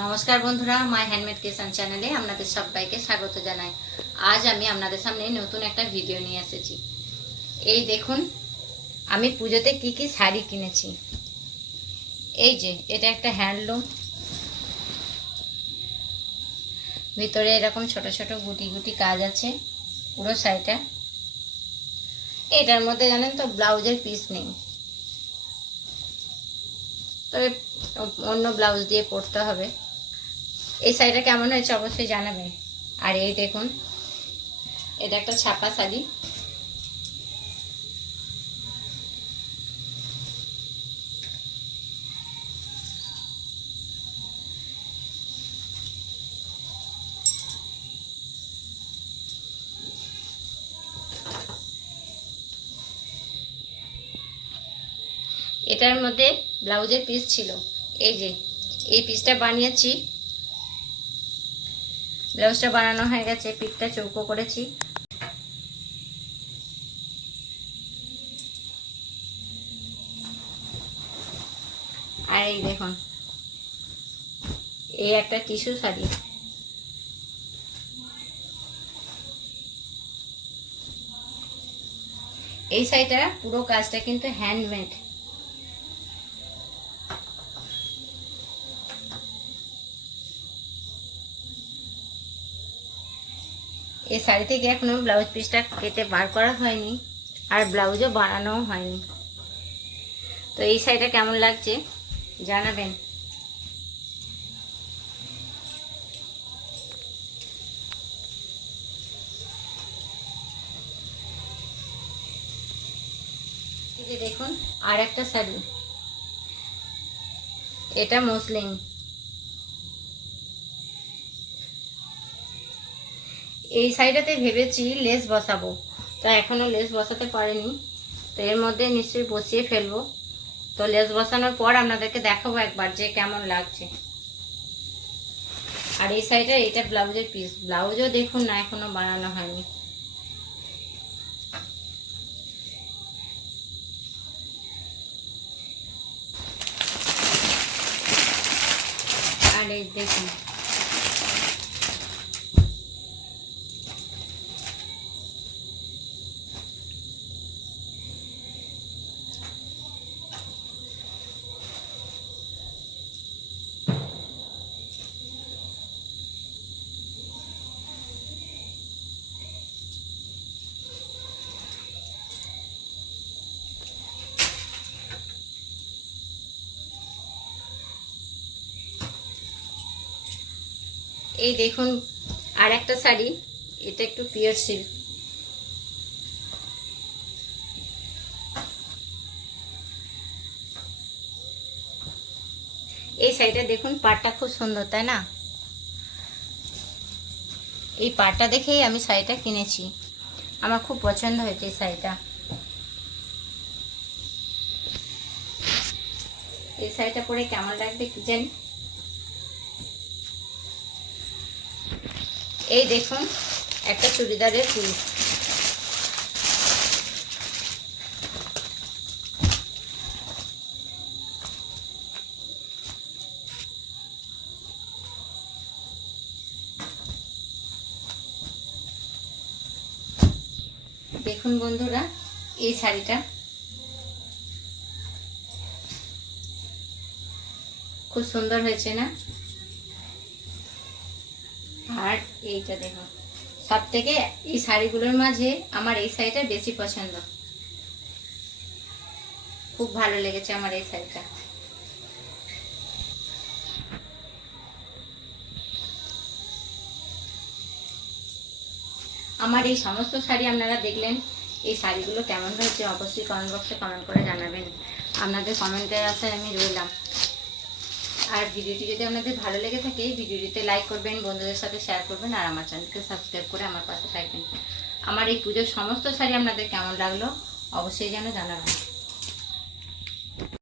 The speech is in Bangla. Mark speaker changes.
Speaker 1: নমস্কার বন্ধুরা মাই হ্যান্ডমেড কিষান চ্যানেলে আপনাদের সবাইকে স্বাগত জানাই। আজ আমি আপনাদের সামনে নতুন একটা ভিডিও নিয়ে এসেছি। এই দেখুন, আমি পুজোতে কি কি শাড়ি কিনেছি। এই যে, এটা একটা হ্যান্ডলুম। ভিতরে এরকম ছোট ছোট গুটি গুটি কাজ আছে, পুরো শাড়িটা। এটার মধ্যে জানেন তো, ব্লাউজের পিস নেই। তবে অন্য ব্লাউজ দিয়ে পরতে হবে। এই শাড়িটা কেমন হয়েছে অবশ্যই জানাবেন। আর এই দেখুন, এটা একটা ছাপা শাড়ি। এটার মধ্যে ব্লাউজের পিস ছিল। এই যে, এই পিসটা বানিয়েছি। ব্লাউজটা বানানো হয়ে গেছে, পিঠটা চৌকো করেছি। আর এই দেখুন, এই একটা টিস্যু শাড়ি। এই শাড়িটা পুরো কাজটা কিন্তু হ্যান্ডমেড এই শাড়ি থেকে এখনও ব্লাউজ পিসটা কেটে বার করা হয়নি আর ব্লাউজও বানানোও হয়নি। তো এই শাড়িটা কেমন লাগছে জানাবেন। দেখুন, আর একটা শাড়ি। এটা মসলিন। এই সাইডটাতে ভেবেছি লেস বসাবো। তা এখনও লেস বসাতে পারিনি। তো এর মধ্যে নিশ্চয়ই বসিয়ে ফেলব। তো লেস বসানোর পর আপনাদেরকে দেখাবো একবার যে কেমন লাগছে। আর এই সাইডে এইটা ব্লাউজের পিস ব্লাউজও দেখুন না, এখনও বানানো হয়নি। আর এই দেখুন। এই দেখুন আর একটা শাড়ি। এটা একটু পিওর সিল্ক এই শাড়িটা দেখুন পাটটা খুব সুন্দর, তাই না? এই পাটটা দেখেই আমি শাড়িটা কিনেছি। আমার খুব পছন্দ হয়েছে এই শাড়িটা। এই শাড়িটা পরে কেমন লাগবে কি জানি? এই দেখুন একটা চুড়িদারের পিস দেখুন বন্ধুরা এই শাড়িটা। খুব সুন্দর হয়েছে না? আর এইটা দেখো। সব থেকে এই শাড়িগুলোর মাঝে আমার এই শাড়িটা বেশি পছন্দ। খুব ভালো লেগেছে আমার এই শাড়িটা। আমার এই সমস্ত শাড়ি আপনারা দেখলেন, এই শাড়িগুলো কেমন হয়েছে অবশ্যই কমেন্ট বক্সে কমেন্ট করে জানাবেন। আপনাদের কমেন্টের আশায় আমি রইলাম। আর ভিডিওটি যদি আপনাদের ভালো লেগে থাকে, ভিডিওটিতে লাইক করবেন, বন্ধুদের সাথে শেয়ার করবেন, আর আমার চ্যানেলকে সাবস্ক্রাইব করে আমার পাশে থাকবেন। আমার এই পুজোর সমস্ত শাড়ি আপনাদের কেমন লাগল? অবশ্যই যেন জানাবেন।